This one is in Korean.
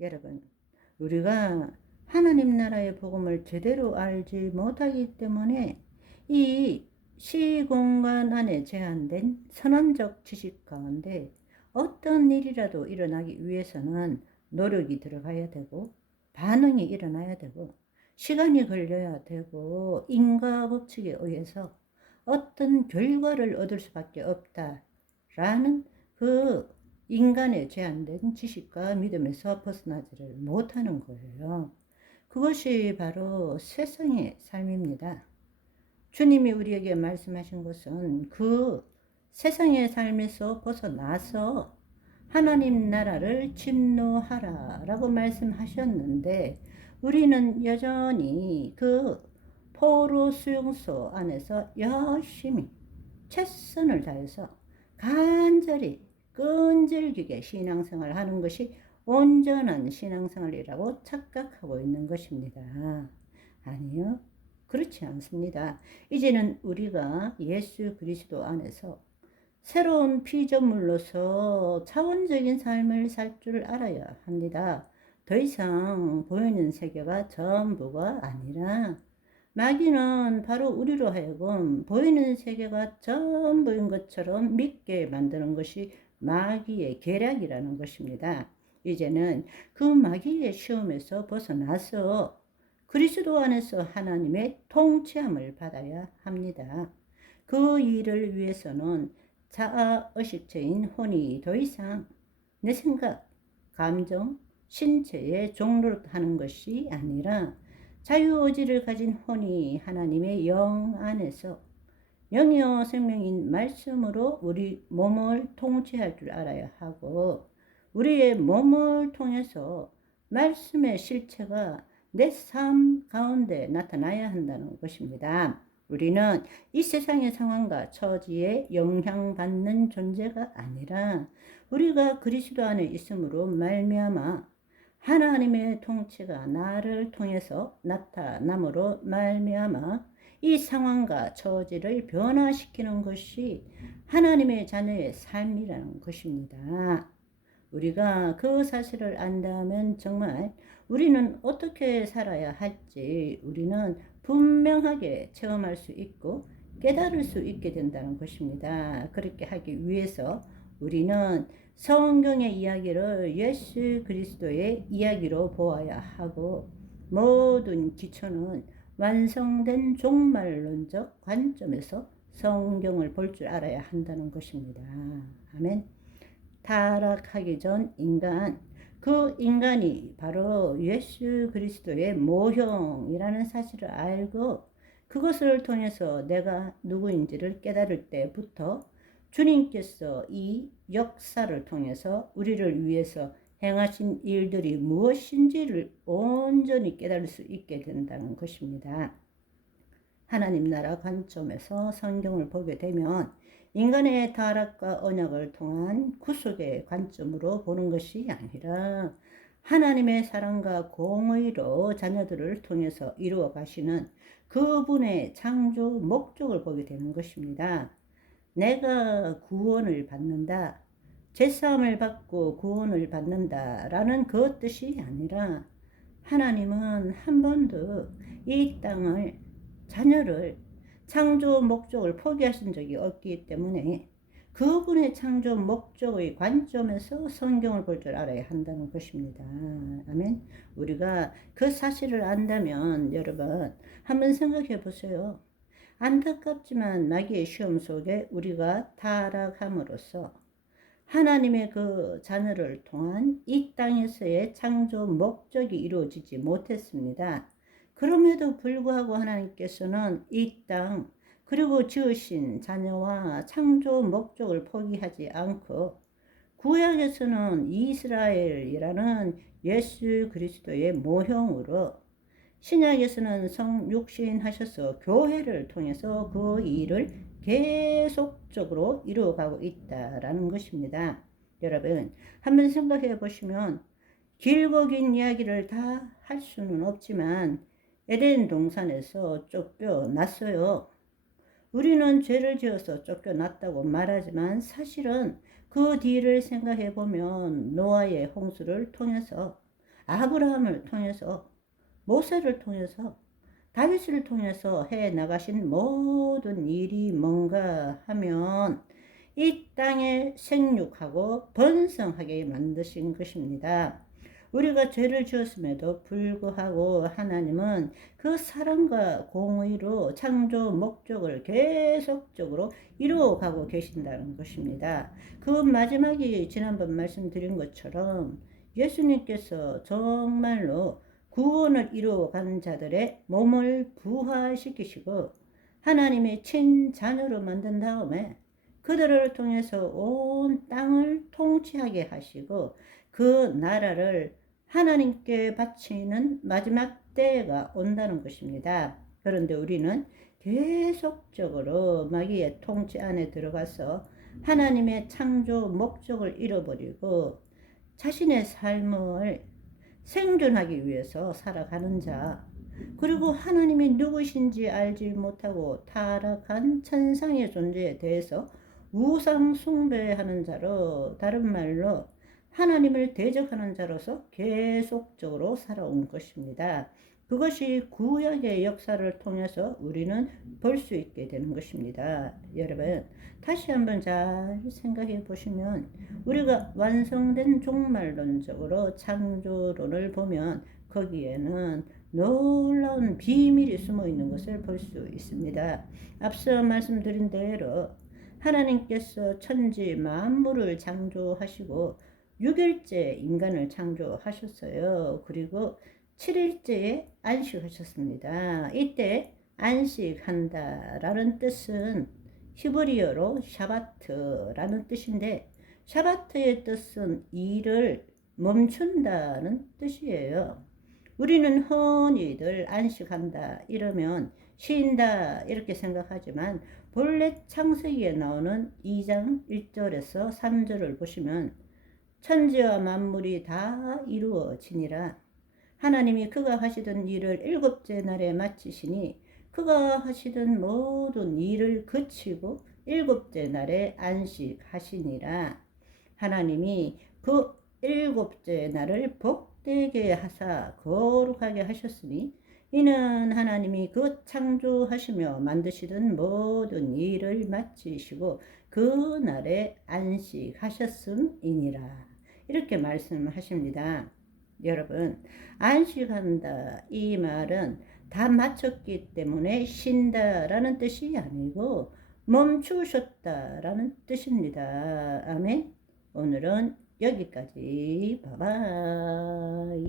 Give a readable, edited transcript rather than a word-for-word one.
여러분, 우리가 하나님 나라의 복음을 제대로 알지 못하기 때문에 이 시공간 안에 제한된 선언적 지식 가운데 어떤 일이라도 일어나기 위해서는 노력이 들어가야 되고, 반응이 일어나야 되고, 시간이 걸려야 되고, 인과 법칙에 의해서 어떤 결과를 얻을 수밖에 없다라는 그 인간의 제한된 지식과 믿음에서 벗어나지를 못하는 거예요. 그것이 바로 세상의 삶입니다. 주님이 우리에게 말씀하신 것은 그 세상의 삶에서 벗어나서 하나님 나라를 침노하라 라고 말씀하셨는데, 우리는 여전히 그 포로 수용소 안에서 열심히 최선을 다해서 간절히 끈질기게 신앙생활을 하는 것이 온전한 신앙생활이라고 착각하고 있는 것입니다. 아니요, 그렇지 않습니다. 이제는 우리가 예수 그리스도 안에서 새로운 피조물로서 차원적인 삶을 살 줄 알아야 합니다. 더 이상 보이는 세계가 전부가 아니라, 마귀는 바로 우리로 하여금 보이는 세계가 전부인 것처럼 믿게 만드는 것이 마귀의 계략이라는 것입니다. 이제는 그 마귀의 시험에서 벗어나서 그리스도 안에서 하나님의 통치함을 받아야 합니다. 그 일을 위해서는 자아의식체인 혼이 더 이상 내 생각, 감정, 신체에 종노릇하는 것이 아니라 자유의지를 가진 혼이 하나님의 영 안에서 영이요 생명인 말씀으로 우리 몸을 통치할 줄 알아야 하고, 우리의 몸을 통해서 말씀의 실체가 내 삶 가운데 나타나야 한다는 것입니다. 우리는 이 세상의 상황과 처지에 영향받는 존재가 아니라 우리가 그리스도 안에 있음으로 말미암아 하나님의 통치가 나를 통해서 나타남으로 말미암아 이 상황과 처지를 변화시키는 것이 하나님의 자녀의 삶이라는 것입니다. 우리가 그 사실을 안다면 정말 우리는 어떻게 살아야 할지 우리는 분명하게 체험할 수 있고 깨달을 수 있게 된다는 것입니다. 그렇게 하기 위해서 우리는 성경의 이야기를 예수 그리스도의 이야기로 보아야 하고, 모든 기초는 완성된 종말론적 관점에서 성경을 볼 줄 알아야 한다는 것입니다. 아멘. 타락하기 전 인간, 그 인간이 바로 예수 그리스도의 모형이라는 사실을 알고 그것을 통해서 내가 누구인지를 깨달을 때부터 주님께서 이 역사를 통해서 우리를 위해서 행하신 일들이 무엇인지를 온전히 깨달을 수 있게 된다는 것입니다. 하나님 나라 관점에서 성경을 보게 되면 인간의 타락과 언약을 통한 구속의 관점으로 보는 것이 아니라 하나님의 사랑과 공의로 자녀들을 통해서 이루어 가시는 그분의 창조 목적을 보게 되는 것입니다. 내가 구원을 받는다, 제사함을 받고 구원을 받는다 라는 그 뜻이 아니라, 하나님은 한 번도 이 땅을, 자녀를, 창조 목적을 포기하신 적이 없기 때문에 그분의 창조 목적의 관점에서 성경을 볼 줄 알아야 한다는 것입니다. 아멘. 우리가 그 사실을 안다면 여러분 한번 생각해 보세요. 안타깝지만 마귀의 시험 속에 우리가 타락함으로써 하나님의 그 자녀를 통한 이 땅에서의 창조 목적이 이루어지지 못했습니다. 그럼에도 불구하고 하나님께서는 이 땅, 그리고 지으신 자녀와 창조 목적을 포기하지 않고 구약에서는 이스라엘이라는 예수 그리스도의 모형으로, 신약에서는 성육신하셔서 교회를 통해서 그 일을 계속적으로 이루어가고 있다라는 것입니다. 여러분, 한번 생각해 보시면 길고 긴 이야기를 다 할 수는 없지만 에덴 동산에서 쫓겨났어요. 우리는 죄를 지어서 쫓겨났다고 말하지만 사실은 그 뒤를 생각해 보면 노아의 홍수를 통해서 아브라함을 통해서, 모세를 통해서, 다윗을 통해서 해 나가신 모든 일이 뭔가 하면 이 땅에 생육하고 번성하게 만드신 것입니다. 우리가 죄를 지었음에도 불구하고 하나님은 그 사랑과 공의로 창조 목적을 계속적으로 이루어가고 계신다는 것입니다. 그 마지막이 지난번 말씀드린 것처럼 예수님께서 정말로 구원을 이루어간 자들의 몸을 부활시키시고 하나님의 친자녀로 만든 다음에 그들을 통해서 온 땅을 통치하게 하시고 그 나라를 하나님께 바치는 마지막 때가 온다는 것입니다. 그런데 우리는 계속적으로 마귀의 통치 안에 들어가서 하나님의 창조 목적을 잃어버리고 자신의 삶을 생존하기 위해서 살아가는 자, 그리고 하나님이 누구신지 알지 못하고 타락한 천상의 존재에 대해서 우상 숭배하는 자로, 다른 말로 하나님을 대적하는 자로서 계속적으로 살아온 것입니다. 그것이 구약의 역사를 통해서 우리는 볼 수 있게 되는 것입니다. 여러분, 다시 한번 잘 생각해 보시면 우리가 완성된 종말론적으로 창조론을 보면 거기에는 놀라운 비밀이 숨어 있는 것을 볼 수 있습니다. 앞서 말씀드린 대로 하나님께서 천지 만물을 창조하시고 6일째 인간을 창조하셨어요. 그리고 7일째에 안식하셨습니다. 이때 안식한다라는 뜻은 히브리어로 샤바트라는 뜻인데, 샤바트의 뜻은 일을 멈춘다는 뜻이에요. 우리는 흔히들 안식한다 이러면 쉰다 이렇게 생각하지만 본래 창세기에 나오는 2장 1절에서 3절을 보시면 천지와 만물이 다 이루어지니라. 하나님이 그가 하시던 일을 7째 날에 마치시니 그가 하시던 모든 일을 그치고 7째 날에 안식하시니라. 하나님이 그 7째 날을 복되게 하사 거룩하게 하셨으니 이는 하나님이 그 창조하시며 만드시던 모든 일을 마치시고 그 날에 안식하셨음이니라. 이렇게 말씀하십니다. 여러분, 안식한다 이 말은 다 마쳤기 때문에 쉰다라는 뜻이 아니고 멈추셨다라는 뜻입니다. 아멘. 오늘은 여기까지. 바이바이.